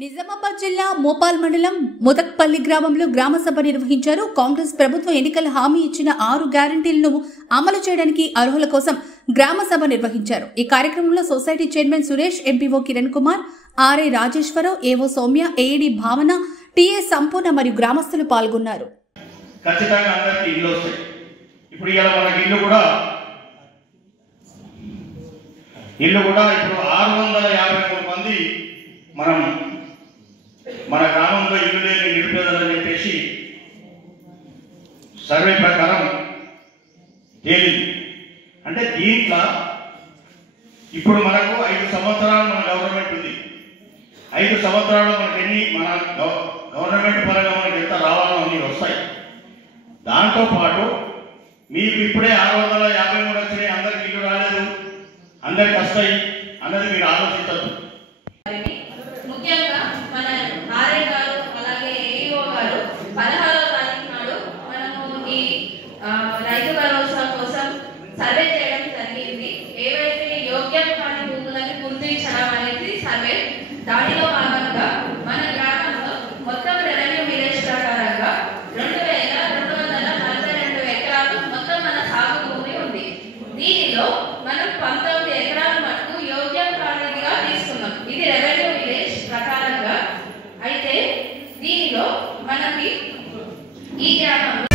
నిజామాబాద్ జిల్లా మోపాల్ మండలం ముదక్పల్లి గ్రామంలో గ్రామ సభ నిర్వహించారు. కాంగ్రెస్ ప్రభుత్వం ఎన్నికల హామీ ఇచ్చిన 6 గ్యారంటీలను అమలు చేయడానికి అర్హుల కోసం గ్రామ సభ నిర్వహించారు. ఈ కార్యక్రమంలో society chairman Suresh, MPO Kiran Kumar, RI Rajeshwara Rao, AO Soumya, AED భావన, టీఏ సంపూర్ణ మరియు గ్రామస్తులు పాల్గొన్నారు. ఇల్లు కూడా ఇప్పుడు 653 మంది మన గ్రామంలో ఇల్లు లేని నిరుపేదలని చెప్పేసి సర్వే ప్రకారం తేలింది. అంటే దీంట్లో ఇప్పుడు మనకు 5 సంవత్సరాలు మన గవర్నమెంట్ ఉంది. 5 సంవత్సరాలు మనకి మన గవర్నమెంట్ పరంగా మనకి ఎంత రావాలో అన్నీ వస్తాయి. దాంతోపాటు మీకు ఇప్పుడే 653 వచ్చినాయి, అందరికి ఇల్లు రాలేదు, అందరికి వస్తాయి అన్నది మీరు ఆలోచించద్దు. ముఖ్యంగా మన ఆర్ఐ గారు అలాగే ఏఈఓ గారు 16వ తారీఖు నాడు మనము ఈ రైతు భరోసా కోసం సర్వే చేయడం జరిగింది. ఏవైతే యోగ్యం కాని భూములను గుర్తించడం అనేది సర్వే. దానిలో భాగంగా మన గ్రామంలో మొత్తం రెవెన్యూ విలేజ్ ప్రకారంగా 2242 ఎకరాలు మొత్తం మన సాగు భూమి ఉంది. దీనిలో మనం 19 ఎకరాల మటుకు యోగ్యం కానిదిగా తీసుకున్నాం. ఇది రెవెన్యూ విలేజ్ ప్రకారంగా. అయితే దీనిలో మనకి ఈ గ్రామంలో